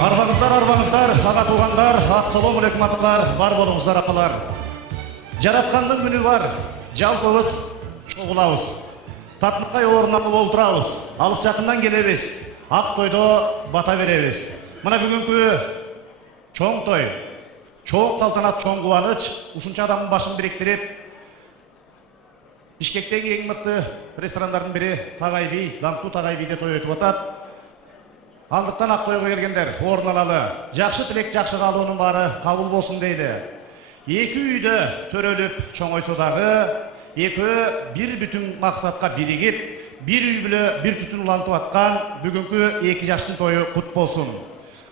Арбаңыздар, аға туғандар, ассалому алейкум аталар, бар болыңыздар апалар. Жаратқанның күні бар, жалпыбыз шоғылауыз. Татнықай орналы олтырауыз, алыс жақыннан келебіз, ақ тойды бата беребіз. Мына бүгінгі чоң той, чоң салтанат, чоң қуаныш, ушунча адамның башын біріктіріп, Бишкектегі ең мықты ресторандардың бірі Тағай би, Даңқу Тағай биде той өтіп атат. Андықтан ақ тойға келгендер, орын алалы. Жақшы тілек, жақшы қалуының бары қабыл болсын дейді. Екі үйді төрөліп чоңойсудағы, екі бір бүтін мақсатқа бірігіп, бір үй білі бір түтін ұлантып атқан бүгінгі екі жаштың тойы құт болсын.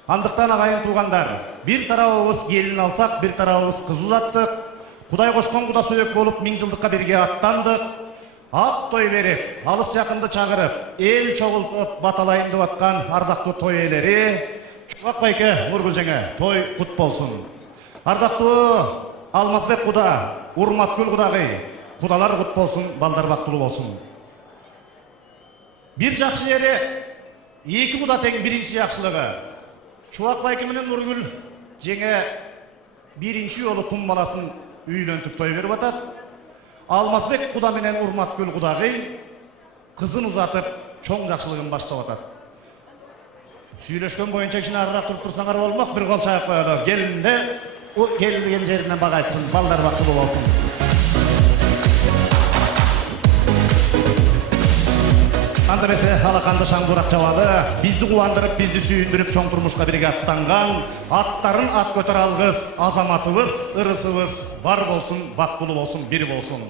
Андықтан ағайын туғандар, бір тарауымыз келін алсақ, бір тарауымыз қыз ұзаттық. Құдай қошқан құда сөйек болып, мың жылдыққа бірге аттандық. Ақ той беріп, алыс жақынды чағырып, ел чоғылтып баталайын деп атқан ардақты той елері, Шуақ байке, Нұргүл жаңа, той құт болсын. Ардақты Алмасбек құда, Урматкүл құдағи, құдалар құт болсын, балдар бақтылы болсын. Бір жақшы ері, екі құда тең бірінші жақшылығы. Шуақ байке менен Нұргүл жаңа бірінші олы тұм баласын үйлентіп той беріп атат. Алмасбек құда менен Урматкүл құдағи қызын ұзатып, чоң жақшылығын баштап атат. Сөйлешкен бойынша кішіне арырақ тұрып тұрсаңар болмақ, бір қол шайып қойады. Келінді, келінген жерінен баға айтсын, балдар бақтылы болсын. Андыресе халақанды шаңдырақ жауады, бізді қуандырып, бізді сүйіндіріп, чоң тұрмышқа бірге аттанған, аттарын ат көтер алғыз, азаматыбыз, ырысыбыз бар болсын, баққылы болсын, бір болсын.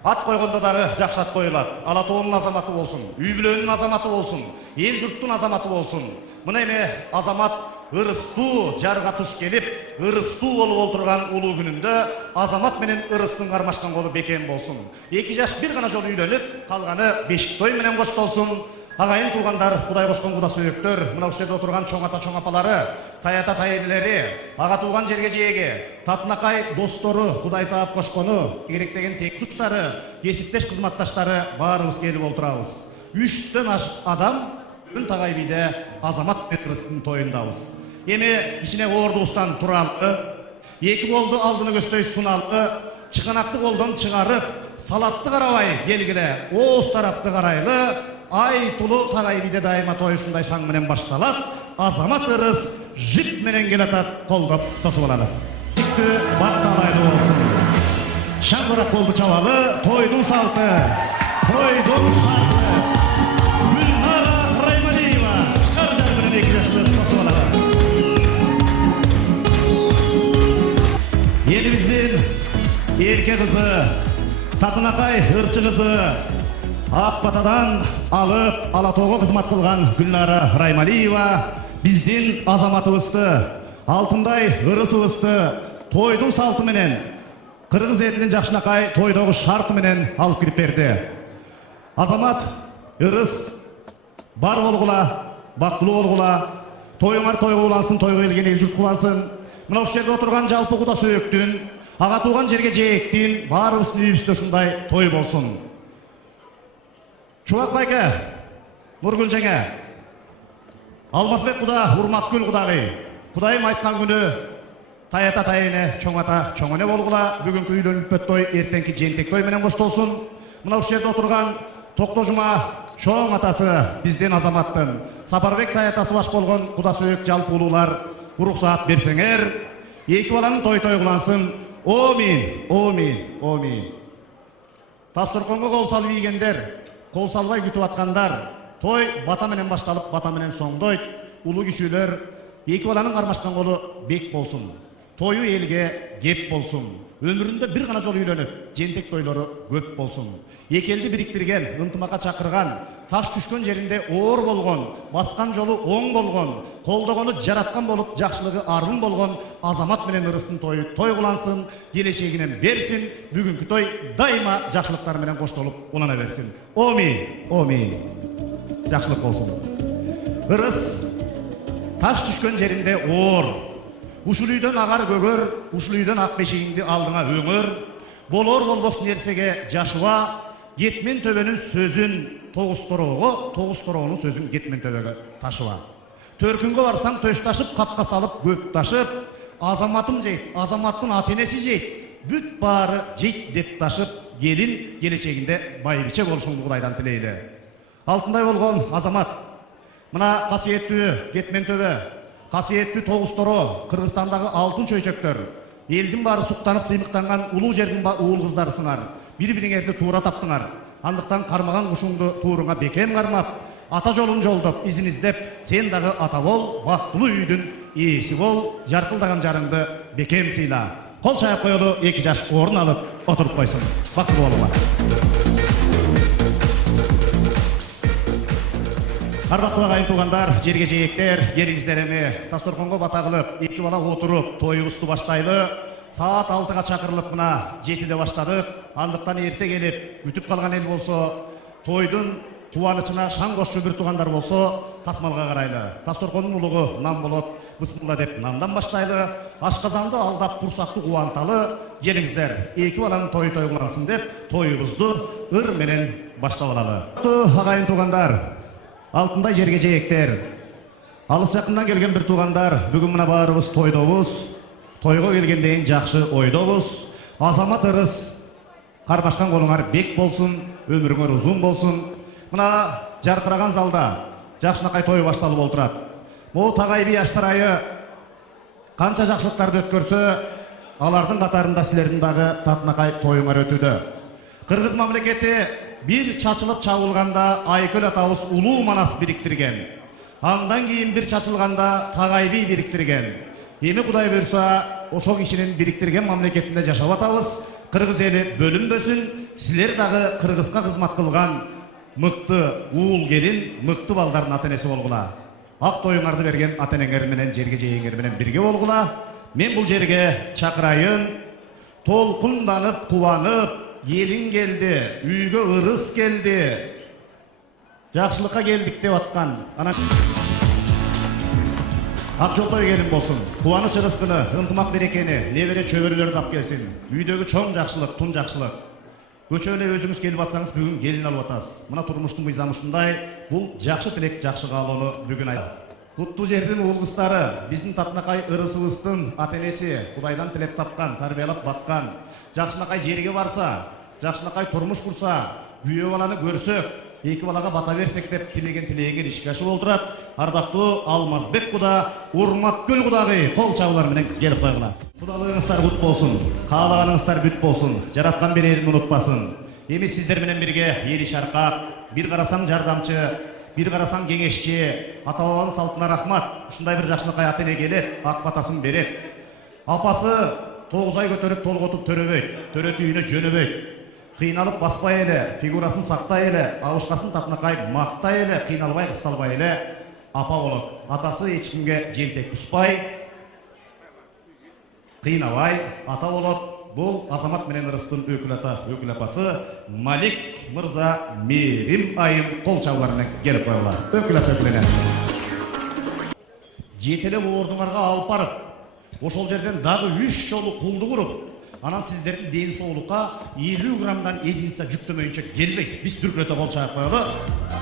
Ат қойғанда дағы жақшы ат қойылады, Алатауының азаматы болсын, Үйбілөнің азаматы болсын, ел жұрттың азаматы болсын. Мұна еме азамат ырысту жарға тұш келіп, ырысту болып отырған ұлы күнінде азамат менен ырыстың қармашқан қолы бекен болсын. Екі жаш бір ғана жол үйленіп, қалғаны бешік той менен қош болсын. Ағайын туғандар, Құдай қошқан құда сөйектер, мына жерде отырған чоң ата чоң апалары, тайата тайелері, аға туған жерге жеге, татынақай достары, Құдай тап қошқаны, керектеген тек тұштары, кесіптеш қызматташтары барымыз келіп отырауыз. Үштен адам Күн Тағай биде азамат петрістің тойындауыз. Еме ішіне орды ұстан тұралды, екі болды алдыны көстой сұналды, чықанақты қолдан шығарып, салатты қаравай келгілі, оз тарапты қарайлы, ай тұлы Тағай биде дайыма той ұшындай шаң менен башталады, азамат ырыс жік менен келатат қолдап тосып алады. Жікті батталайды болсын. Шаңғырақ қолды чавалы, тойдың салты, тойдың салты. Еліміздің ерке қызы, Татынақай ұрчы қызы, Ақбатадан алып, Алатауға қызмат қылған Гүлнара Раймалиева біздің азаматыбызды, алтындай ырысыбызды тойдың салты менен, қырғыз елінен Жақшынақай тойдағы шарты менен алып кіріп берді. Азамат ырыс бар болғыла, бақылы болғыла, тойыңар тойға ұлансын, тойға елген ел жұрт қылансын. Мына жерде отырған жалпы құда сөйектін, аға туған жерге жейектін, барымыздың үйімізді ұшындай той болсын. Шуақ байке, Нұргүл жаңа, Алмасбек құда, Урматкүл құдағи, Құдайым айтқан күні тайата тайыне, чоңата чоңыне болғыла, бүгінгі үйленіп бөт той, ертеңкі жентек той менен қош болсын. Мына жерде отырған Тоқтожыма чоң атасы бізден азаматтың, Сапарбек таятасы баш болған құда сөйек жалпы ұлылар, рұқсат берсеңер, екі баланың той қылансын. Омин, омин, омин. Тастырқонға қол салып егендер, қол салбай күтіп атқандар, той бата менен башталып, бата менен соңдойд. Ұлы кішілер, екі баланың қармашқан қолы бек болсын. Тойы елге кеп болсын. Өмірінде бір ғана жол үйленіп, жентек тойлары көп болсын. Екі елді біріктірген, ынтымаққа чақырған, таш түшкен жерінде ор болған, басқан жолы оң болған, қолдағаны жаратқан болып, жақшылығы арын болған азамат менен ырыстың тойы той қылансын, келешегінен берсін, бүгінгі той дайма жақшылықтар менен қоштолып олана берсін. Омин, омин. Жақшылық болсын. Ырыс таш түшкен жерінде ор. Ушул үйден ағар көгөр, ушул үйден ақ бешегіңді алдыңа өңір, болор болбос нерсеге жашыва, кетмен төбенің сөзін тоғыз тороону сөзін кетмен төбеге ташыва. Төркүнгө барсаң төшташып, капка салып, көп ташып, азаматым жейт, азаматтын ата-энеси жейт, бүт баары жейт деп ташып, келин келечегинде байбиче болушуңду Кудайдан тилейли. Алтындай болгон азамат, мына касиеттүү Кетмен төбө, касиеттүү Тогуз Торо, Кыргызстандагы алтын чөйчөктөр, элдин баары суктанып сыймыктанган улуу жердин уул кыздарысыңар, бири-бириңерди туура таптыңар. Андыктан кармаган кушуңду тууруңа бекем кармап, ата жолун жолдоп, изин издеп, сен дагы ата бол, бактылуу үйдүн ээси бол, жаркылдаган жарыңды бекем сыйла. Кол чайып коелу, 2 жаш орун алып отуруп койсун. Бактылуу болуңар. Ардактуу агайын туугандар, жерге жээктер, келиңиздер эми дасторконго бата кылып, 2 бала отуруп, тоюбузду баштайлы. Саат 6-га чакырылып мына 7-де баштадык. Андыктан эрте келип, күтүп калган эл болсо, тойдун кубанычына шаң кошчу бир туугандар болсо, тасмалга карайлы. Дасторкондун улугу нан болот. Бысмылла деп нандан баштайлы. Ашказанды алдап курсакты кубанталы. Келиңиздер, 2 баланын тою тойлансын деп, тоюбузду ыр менен баштап алалы. Агайын туугандар, алтындай жерге жээктер, алыс жакындан келген бир туугандар, бүгүн мына баарыбыз тойдобуз. Тойго келгенден жакшы ойдобуз. Азамат ырыс, кармашкан колуңар бек болсун, өмүрүңөр узун болсун. Мына жаркыраган залда жакшынакай той башталып олтурат. Могу Тагай би жаш сарайы канча жакшылыктарды өткөрсө, алардын катарында силердин дагы татынакай тоюңар өтүүдө. Кыргыз мамлекети бир чачылып чабылганда Айкөл атабыз улуу манас бириктирген. Андан кийин бир чачылганда Тагай би бириктирген. Эми Кудай буйрса, ошол кишинин бириктирген мамлекетинде жашап атабыз. Кыргыз эли бөлүнбөсүн, силер дагы Кыргызга кызмат кылган мыкты уул келин, мыкты балдардын ата-энеси болгула. Ак тоюңарды берген ата-энеңер менен, жерге жээңер менен бирге болгула. Мен бул жерге чакырайын, толкунданып, кубанып, елин келди, үйгө ырыс келди, жакшылыкка келдик деп аткан. Ак жол той келин болсун, кубаныч ырыскыны, ынтымак берекени, небере чөбөрөлөрдү алып келсин. Үйдөгү чоң жакшылык, тун жакшылык. Көчө эле өзүңүз келип атсаңыз, бүгүн келин алып атасыз. Мына турмуштун мыйзамы ушундай, бул жакшы тилек, жакшы каалоону бүгүн айт. Куттуу жердин уул кыздары, биздин татынакай ырысыбыздын ата-энеси, Кудайдан тилеп тапкан, тарбиялап баккан. Жакшынакай жерге барса, жакшынакай турмуш курса, күйөө баланы көрсөк, 2 балага бата берсек деп тилеген тилегиңер ишке ашып олтурат. Ардактуу Алмазбек куда, Урматкүл кудагы кол чабуулар менен келип койгула. Кудалыгыңыздар кут болсун, каалаганыңыздар бүт болсун, жараткан берерин унутпасын. Эми сиздер менен бирге эли шаркак, бир карасаң жардамчы, бир карасаң кеңешчи, ата-бабанын салтына рахмат. Ушундай бир жакшынакай ата-эне келет, ак батасын берет. Апасы 9 ай көтөрүп толготуп төрөбөйт, төрөтү үйүнө жөнөбөйт. Кыйналып баспай эле, фигурасын сактай эле, абышкасын татынакай мактай эле, кыйналбай кысталбай эле апа болот. Атасы эч кимге жемтек туспай, кыйнабай ата болот. Бул азамат менен ырыстын өкүл ата, өкүл апасы Малик мырза Мерим айым кол чабуулар менен келип койгула. Өкүл ата менен. Жетелеп ордуңарга алып барып, ошол жерден дагы 3 жолу кулду куруп, анан сиздердин ден соолукка 50 граммдан единица жүктөмөйүнчө келбейт. Биз түркүрөтө кол чаап коелу.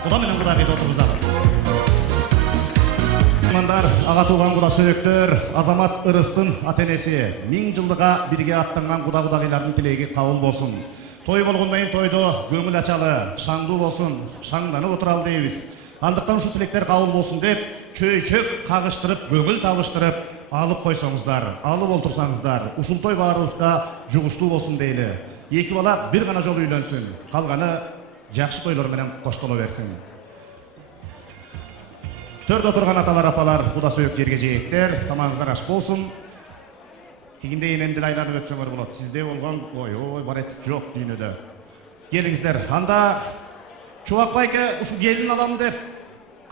Куда менен Кудайга отургузалы. Ага тууган куда сөөктөр, азамат ырыстын ата-энеси, 1000 жылдыга бирге аттанган куда-кудагыйлардын тилеги кабыл болсун. Той болгондон кийин тойдо көңүл ачалы, шаңдуу болсун, шаңданып отуралы дейбиз. Андыктан ушу тилектер кабыл болсун деп, чөйчөк кагыштырып, көңүл табыштырып алып койсоңуздар, алып олтурсаңыздар, ушул той баарыбызга жугуштуу болсун дейли. 2 бала бир гана жолу үйлөнсүн, калганы жакшы тойлор менен коштоло берсин. Төрдө отурган аталар, апалар, куда сөөк жерге жээктер, тамагыңыздар аш болсун. Тигинде эненди айланып өтсөңөр болот. Сизде болгон ой барец жок дүйнөдө. Келиңиздер. Анда Чубак байке ушу келин алам деп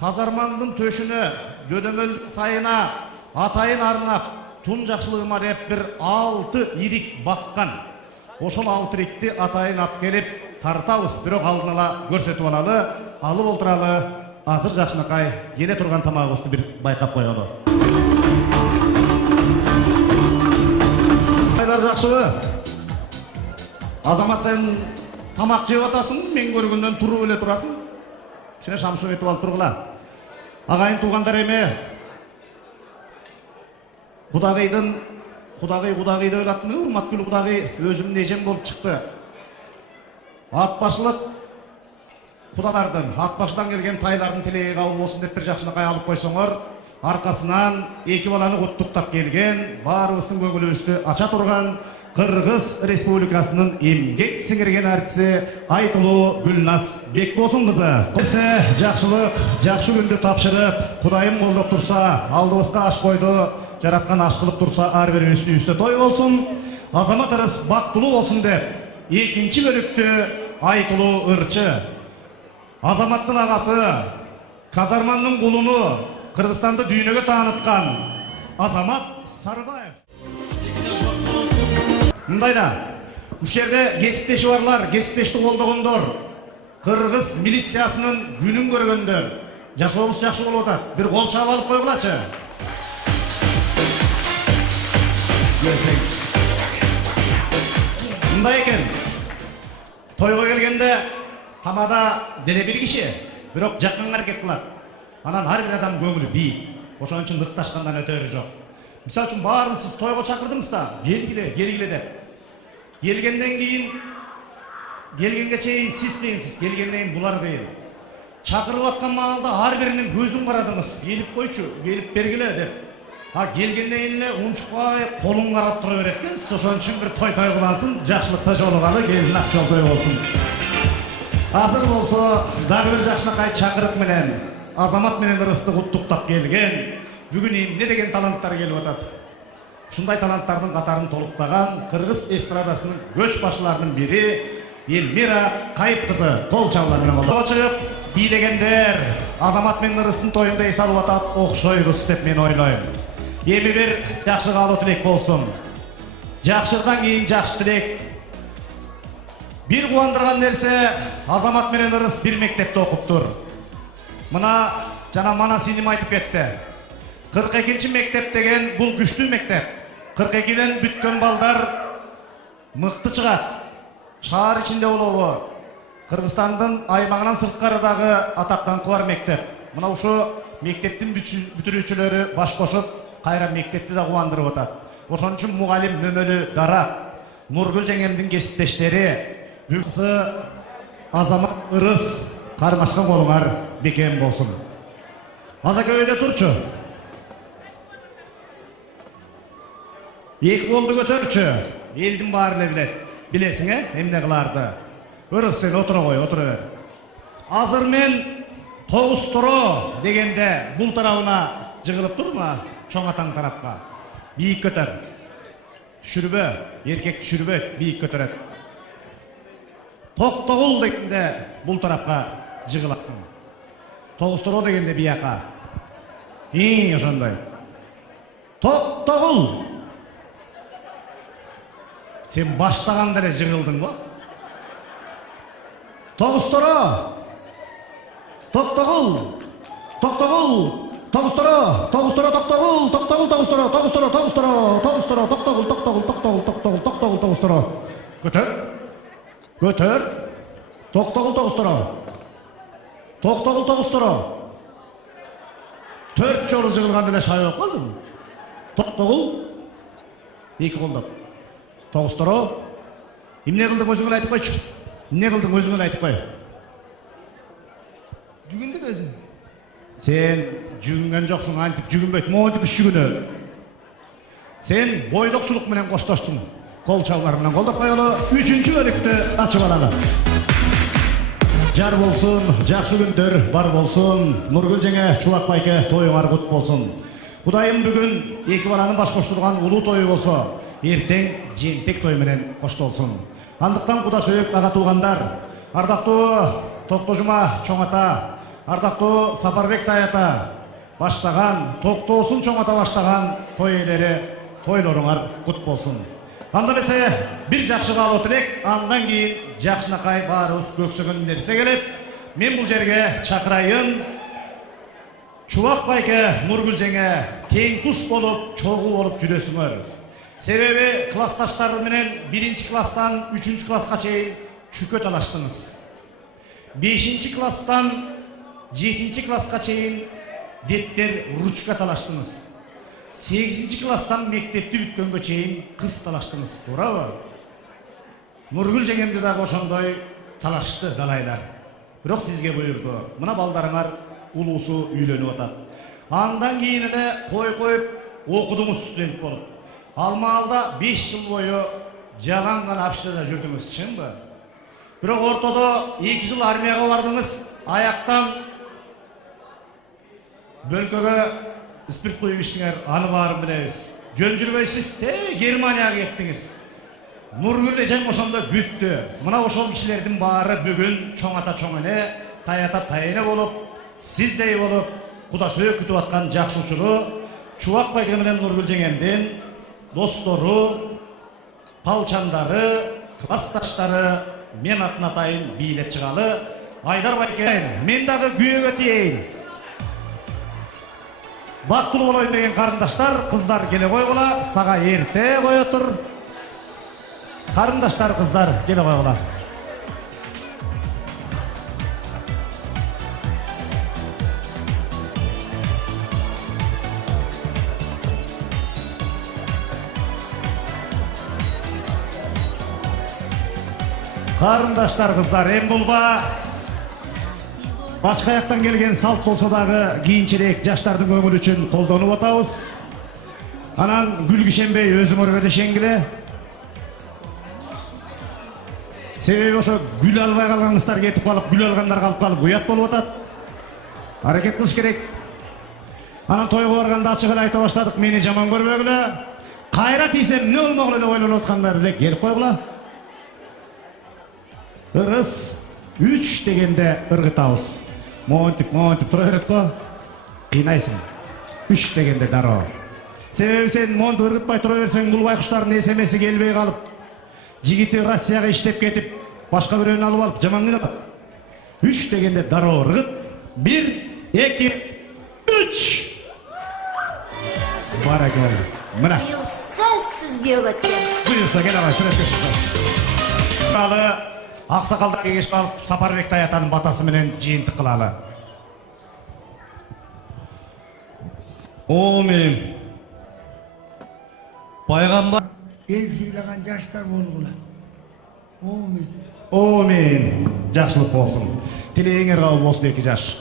казармандын төшүнө, дөдөмөл сайына атайын арнап, тун жакшылыгыма деп бир 6 ирик баккан. Ошол 6 ирикти атайын ап келип тартабыз, бирок алдын ала көрсөтүп алалы, алып олтуралы. Азыр жакшынакай келе турган тамагыбызды бир байкап коелу. Кайдар жакшыбы? Азамат, сен тамак жеп атасың, мен көргөндөн туруп эле турасың. Сен шамшып этип алып тургула. Агайын туугандар эми Кудагыйды ойлаттым, урматтуу Кудагый өзүмдүн эжем болуп чыкты. Ат башылык кудалардын, ат башынан келген тайлардын тилеги кабыл болсун деп бир жакшынакай алып койсоңор, аркасынан эки баланы куттуктап келген, баарыбыздын көңүлүбүздү ача турган Кыргыз Республикасынын эмгек сиңирген артиси Айтылуу Гүлназ Бекбосун кызы. Жакшылык, жакшы күндү тапшырып, Кудайым колдоп турса, алдыбызга аш койду, жараткан аш кылып турса, ар бирибиздин үстү той болсун, азамат ырыс бактылуу болсун деп, экинчи бөлүктү Айтылуу ырчы, азаматтын агасы, казарманын кулуну, Кыргызстанды дүйнөгө тааныткан Азамат Сарыбаев. Мындайда, ушул жерде кесиптеши барлар, кесиптешти колдогондор, Кыргыз милициясынын күнүн көргөндөр, жашообуз жакшы болуп атат. Бир кол чаап алып койгулачы. Мындай экен. Тойго келгенде тамада деле бир киши, бирок жакканга аракет кылат. Анан ар бир адам көңүлү бийик. Ошон үчүн ыкташкандан өтөрү жок. Мисалы үчүн баарын сиз тойго чакырдыңыз да, келгиле деп. Келгенден кийин, келгенге чейин сиз кыйынсыз, келгенден кийин булар кыйын. Чакырып аткан маалда ар биринин көзүн карадыңыз, келип койчу, келип бергиле деп. Келгенден кийин эле унчукпай колун карап тура берет экенсиз. Ошон үчүн бир той кыласын, жакшылыкта жолугалы, келин акчал той болсун. Азыр болсо дагы бир жакшынакай чакырык менен Азамат менен ырысты куттуктап келген, бүгүн эмне деген таланттар келип атат. Ушундай таланттардын катарын толуктаган Кыргыз эстрадасынын көч башчыларынын бири Элмира Кайып кызы кол чабуулар менен колдоп бийлегендер Азамат менен ырыстын тоюнда эс алып атат окшойбуз деп мен ойлойм. Эми бир жакшы каалоо тилек болсун. Жакшыдан кийин жакшы тилек. Бир кубандырган нерсе, Азамат менен ырыс бир мектепте окуптур. Мына жана мана синим айтып кетти. 42-ci мектеп деген бул күчтүү мектеп. 42-ден бүткөн балдар мыкты чыгат. Шаар ичинде болобу, Кыргызстандын аймагынан сырткарыдагы атактанкы бар мектеп. Мына ушу мектептин бүтүрүүчүлөрү баш кошуп, кайра мектепти да кубандырып атат. Ошон үчүн мугалим Мөмөлү Дара, Нургүл жеңемдин кесиптештери, бүгүнкү Азамат ырыс кармашкан колуңар бекем болсун. Аза көйдө турчу. Эки колду көтөрчү. Элдин баары эле билет. Билесиң, эмне кыларды? Ырыс сен отура кой, отура бер. Азыр мен тогуз торо дегенде бул тарабына жыгылып турма, чоң атаң тарапка. Бийик көтөр. Түшүрбө, эркек түшүрбөйт, бийик көтөрөт. Токтогул дегенде бул тарапка жыгыласың. Тогуз торо дегенде бияка. Ошондой. Токтогул. Сен баштаганда эле жыгылдың ба? Тогуз торо. Токтогул. Токтогул. Тогуз торо. Тогуз торо токтогул. Токтогул тогуз торо. Тогуз торо, тогуз торо. Тогуз торо, токтогул, токтогул, токтогул, токтогул, токтогул тогуз торо. Көтөр. Көтөр. Токтогул тогуз торо. Токтогул тогуз торо. 4 жолу жыгылганда эле шай болуп калдым. Токтогул. Эки колдоп. Тогуз торо. Эмне кылдың өзүң эле айтып койчу. Эмне кылдың өзүң эле айтып кой. Жүгүндүм өзүм. Сен жүгүнгөн жоксуң, антип жүгүнбөйт, монтип жүгүнө. Сен бойлокчулук менен коштоштуң. Кол чабуулар менен колдоп коелу. 3-чү бөлүктү ачып алалы. Жар болсун, жакшы күндөр бар болсун. Нургүл жеңе, Чубак байке тоюңар кут болсун. Кудайым бүгүн эки баланын баш коштурган улуу тою болсо, эртең жентек той менен коштолсун. Андыктан куда сөөк ага туугандар, ардактуу Токтожума чоң ата, ардактуу Сапарбек тайата баштаган, Токтоосун чоң ата баштаган той ээлери тойлоруңар кут болсун. Анда элесе бир жакшы каалоо тилек, андан кийин жакшынакай баарыбыз көксөгөн нерсе келет. Мен бул жерге чакырайын. Чубак байке, Нургүл жеңе тең туш болуп, чогуу болуп жүрөсүңөр. Себеби классташтар менен 1-ci класстан 3-cü класска чейин чүкө талаштыңыз. 5-ci класстан 7-ci класска чейин деттер ручка талаштыңыз. 8-класстан мектепти бүткөнгө чейин кыз талаштыңыз, туурабы? Нургүл жеңемди дагы ошондой талашты далайлар. Бирок сизге буйрду. Мына балдарыңар улуусу үйлөнүп атат. Андан кийин эле коюп окудуңуз студент болуп. Алмаалда 5 жыл бою жалаң гана общагада жүрдүңүз, чынбы? Бирок ортодо 2 жыл армияга бардыңыз, аяктан бөлкөгө спирт коюп иштиңер, аны баарын билебиз. Жөн жүрбөйсүз, Германияга кеттиңиз. Нургүл эжем ошондо бүттү. Мына ошол кишилердин баары бүгүн чоң ата чоң эне, таята тайыны болуп, сиздей болуп, Куда сүйөк күтүп аткан жакшы учуру Чубак байке менен Нургүл жеңемдин достору, палчандары, классташтары мен атын атайын бийлеп чыгалы. Айдар байке, мен дагы күйөөгө тиейин. Бактылуу болоюн деген карындаштар, кыздар келе койгула, сага эрте кое тур. Карындаштар, кыздар келе койгула. Карындаштар, кыздар, эм булба башка жактан келген салт болсо дагы кийинчерээк жаштардын көңүлү үчүн колдонуп атабыз. Анан гүл кишенбей өзүңөргө дешеңгиле. Себеби ошо гүл албай калгаңыздар кетип калып, гүл алгандар калып калып уят болуп атат. Аракет кылыш керек. Анан тойго барганда ачык эле айта баштадык, мени жаман көрбөгүлө. Кайра тийсем эмне болмогулу деп ойлонуп аткандар эле келип койгула. Ырыс 3 дегенде ыргытабыз. Монтип тура берет го. Кыйнайсың. 3 дегенде дароо. Себеби сен монтип ыргытпай тура берсең, бул байкуштардын эсемеси келбей калып, жигити Россияга иштеп кетип, башка бирөөнү алып алып жаман кыйнап. 3 дегенде дароо ыргыт. 1, 2, 3. Баракалла. Мына. Сөз сизге өгөткен. Буюрса кел алай сүрөткө чыкты. Аксакалдар кеңешип алып, Сапарбек Таятанын батасы менен жыйынтык кылалы. Омин. Пайгамбар Езгилеген жаштар болгула. Омин. Жакшылык болсун. Тилегиңер кабыл болсун 2 жаш.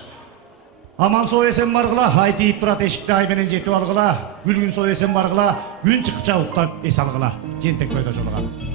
Аман соо эсен баргыла, ай тийип турат эшикти ай менен жетип алгыла. Гүлгүн соо эсен баргыла, күн чыкча уктап эс алгыла. Жентек тойдо жолугалы.